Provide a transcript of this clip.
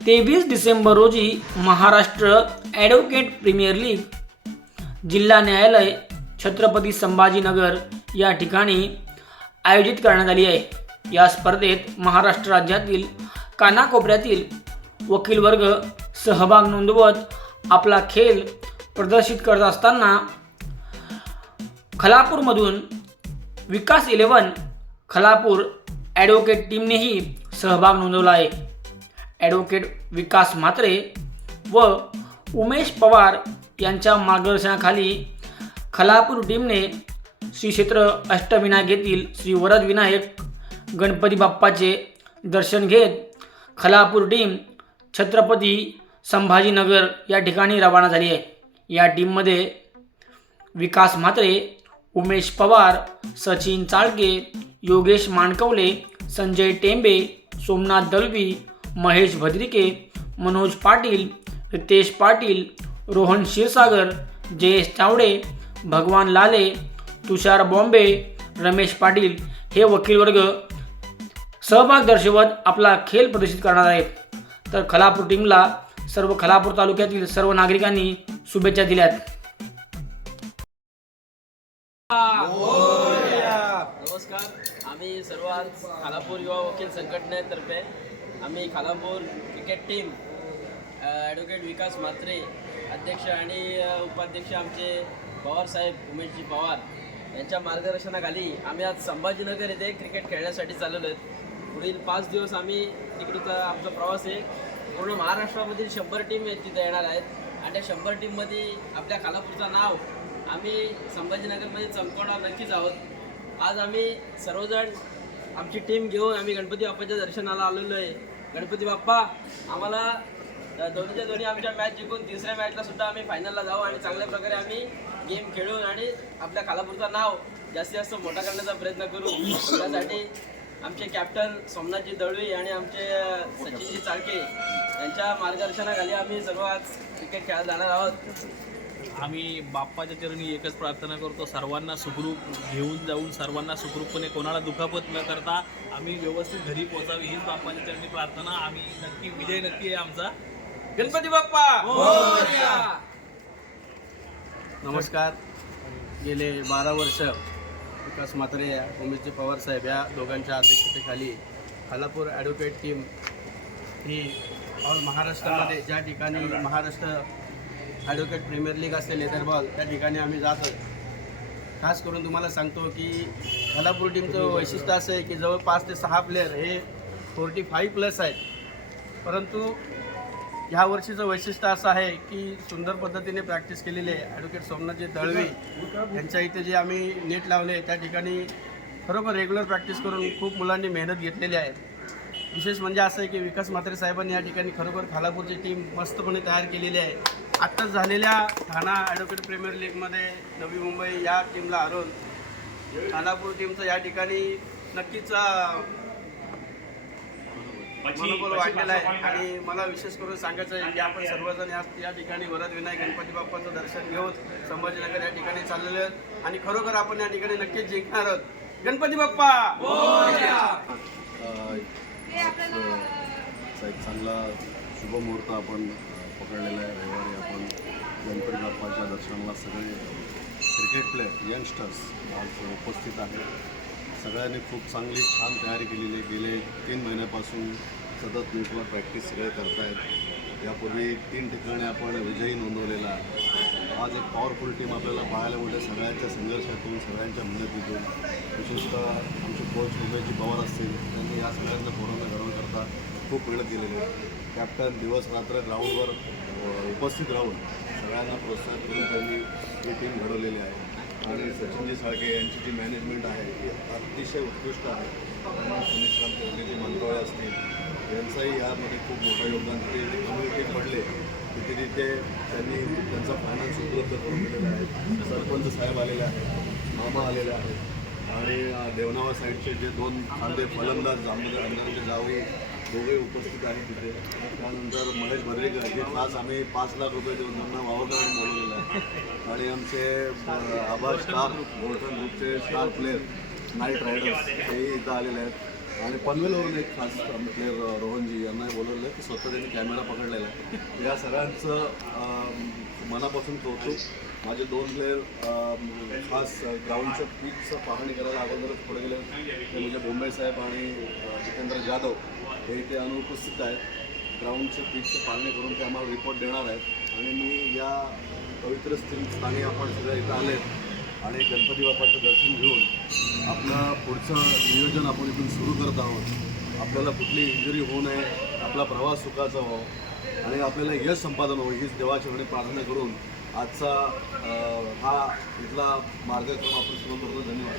तेवीस डिसेंबर रोजी Maharashtra advocate premier league जिल्हा न्यायालय छत्रपती संभाजीनगर या ठिकाणी आयोजित करण्यात आली आहे. या स्पर्धेत महाराष्ट्र राज्यातील कानाकोपऱ्यातील वकील वर्ग सहभाग नोंदवत आपला खेळ प्रदर्शित करत असताना खलापूरमधून विकास इलेवन खलापूर ॲडव्होकेट टीमनेही सहभाग नोंदवला आहे. ॲडव्होकेट विकास म्हात्रे व उमेश पवार यांच्या मार्गदर्शनाखाली खलापूर टीमने श्री क्षेत्र अष्टविनायक येथील श्री वरद विनायक गणपती बाप्पाचे दर्शन घेत खलापूर टीम छत्रपती संभाजीनगर या ठिकाणी रवाना झाली आहे. या टीममध्ये विकास म्हात्रे उमेश पवार सचिन चाळके योगेश माणकवले संजय टेंबे सोमनाथ दलवी महेश भद्रिके मनोज पाटील रितेश पाटील रोहन क्षीरसागर जयेश चावडे भगवान लाले तुषार बॉम्बे रमेश पाटील हे वकील वर्ग सहभाग दर्शवत आपला खेळ प्रदर्शित करणार आहेत. तर खलापूर टीमला सर्व खलापूर तालुक्यातील सर्व नागरिकांनी शुभेच्छा दिल्यात. नमस्कार. आम्ही सर्व आज खालापूर युवा वकील संघटनेतर्फे आम्ही Khalapur cricket team advocate Vikas Mhatre अध्यक्ष आणि उपाध्यक्ष आमचे पवारसाहेब उमेशजी पवार यांच्या मार्गदर्शनाखाली आम्ही आज संभाजीनगर येथे क्रिकेट खेळण्यासाठी चाललेलो आहेत. पुढील पाच दिवस आम्ही तिकडचा आमचा प्रवास आहे. पूर्ण महाराष्ट्रामधील शंभर टीम तिथे येणार आहेत. आणि त्या शंभर टीममध्ये आपल्या खालापूरचं नाव आम्ही संभाजीनगरमध्ये चमकवणार नक्कीच आहोत. आज आम्ही सर्वजण आमची टीम घेऊन आम्ही गणपती बाप्पाच्या दर्शनाला आलेलो आहे. गणपती बाप्पा आम्हाला दोन्हीच्या दोन्ही आमच्या मॅच जिंकून तिसऱ्या मॅचला सुद्धा आम्ही फायनलला जाऊ आणि चांगल्या प्रकारे आम्ही गेम खेळून आणि आपल्या खालापूरचं नाव जास्तीत जास्त मोठा करण्याचा प्रयत्न करू. त्यासाठी आमचे कॅप्टन सोमनाथजी दळवी आणि आमचे सचिनजी चाळके यांच्या मार्गदर्शनाखाली आम्ही सर्व आज क्रिकेट खेळायला जाणार आहोत. आम्ही बाप्पाच्या चरणी एकच प्रार्थना करतो सर्वांना सुखरूप घेऊन जाऊन सर्वांना सुखरूपपणे कोणाला दुखापत न करता आम्ही व्यवस्थित घरी पोहोचावी हीच बाप्पाच्या चरणी प्रार्थना. आम्ही नक्की विजय नक्की आहे आमचा. गणपती बाप्पा! नमस्कार. गेले बारा वर्ष विकास म्हात्रे उमेशजी पवार साहेब या दोघांच्या अध्यक्षतेखाली खालापूर ॲडव्होकेट टीम ही ऑल महाराष्ट्रामध्ये ज्या ठिकाणी महाराष्ट्र ॲडव्होकेट प्रीमियर लीग असेल लेदर बॉल त्या ठिकाणी आम्ही जात. आहोत खास करून तुम्हाला सांगतो की खालापूर टीमचं वैशिष्ट्य असं आहे की जवळ पाच ते सहा प्लेअर हे फोर्टी फाईव्ह प्लस आहेत. परंतु ह्या वर्षीचं वैशिष्ट्य असं आहे की सुंदर पद्धतीने प्रॅक्टिस केलेली आहे. ॲडव्होकेट सोमनाथजी दळवी यांच्या इथे जे आम्ही नेट लावले त्या ठिकाणी खरोखर रेग्युलर प्रॅक्टिस करून खूप मुलांनी मेहनत घेतलेली आहे. विशेष म्हणजे असं आहे की विकास म्हात्रे साहेबांनी या ठिकाणी खरोखर खालापूरची टीम मस्तपणे तयार केलेली आहे. आत्ताच झालेल्या ठाणा ॲडव्होकेट प्रीमियर लीगमध्ये नवी मुंबई या टीमला हरवून खालापूर टीमचं या ठिकाणी नक्कीच मनोबल वाढलेलं आहे. आणि मला विशेष करून सांगायचं आहे की आपण सर्वजण या या ठिकाणी वरद विनायक गणपती बाप्पाचं दर्शन घेऊन संभाजीनगर या ठिकाणी चाललेलो आहेत. आणि खरोखर आपण या ठिकाणी नक्कीच जिंकणार आहोत. गणपती बाप्पा! चांगला शुभमुहूर्त आपण पकडलेला आहे. रविवारी आपण गणपती बाप्पाच्या दर्शनाला सगळे क्रिकेट प्लेयर यंगस्टर्स आज उपस्थित आहेत. सगळ्यांनी खूप चांगली छान तयारी केलेली आहे. गेले तीन महिन्यापासून सतत न्यूटवर प्रॅक्टिस सगळे करतायत. यापूर्वी तीन ठिकाणी आपण विजयी नोंदवलेला. आज एक पॉवरफुल टीम आपल्याला पाहायला मिळते. सगळ्यांच्या संघर्षातून सगळ्यांच्या मेहनतीतून. विशेषतः आमचे कोच उमेशजी पवार असतील. त्यांनी या सगळ्यांना पोरांना घडवण्याकरता खूप वेळ दिलेले आहे कॅप्टन दिवस रात्र ग्राउंडवर उपस्थित राहून सगळ्यांना प्रोत्साहन करून त्यांनी ही टीम घडवलेली आहे. आणि सचिनजी साळके यांची जी मॅनेजमेंट आहे ती अतिशय उत्कृष्ट आहे. त्यांना सुनील योगेजी मनकवळे असतील यांचंही यामध्ये खूप मोठं योगदान तिथे जे कम्युनिटी पडले तिथे तिथे त्यांनी त्यांचा फायनान्स उपलब्ध करून दिलेला आहे. सरपंच साहेब आलेले आहेत मामा आलेले आहेत. आणि देवनावा साईडचे जे दोन खांदे फलंदाज जांभूर आमदारांचे जावई दोघे उपस्थित आहेत तिथे. त्यानंतर महेश भद्रेकर जे खास आम्ही पाच लाख रुपये देऊन त्यांना वावरकरांनी बोलवलेलं आहे. आणि आमचे आभा आभार स्टार गोल्डन ग्रुपचे स्टार प्लेयर नाईट रायडर्स तेही इथं आलेले आहेत. आणि पनवेलवरून एक खास प्लेअर रोहनजी यांनाही बोलवलेलं आहे की स्वतः त्यांनी कॅमेरा पकडलेला आहे. या सगळ्यांचं मनापासून कौतुक. माझे दोन प्लेअर खास ग्राउंडचं पीकचं पाहणी करायला अगोदरच पुढे गेले. ते म्हणजे बोंबे साहेब आणि जितेंद्र जाधव. हे इथे अनुपस्थित आहेत. ग्राउंडचे पीचचं पाहणी करून ते आम्हाला रिपोर्ट देणार आहेत. आणि मी या पवित्र स्थिर स्थानी आपण सगळे इथं आले आणि गणपती बाप्पाचं दर्शन घेऊन आपलं पुढचं नियोजन आपण इथून सुरू करत आहोत. आपल्याला कुठली इंजुरी होऊ नये आपला प्रवास सुखाचा व्हावा आणि आपल्याला यश संपादन हो हीच देवाची म्हणे प्रार्थना करून आजचा हा इथला मार्गक्रम आपण सुरू करतो. धन्यवाद.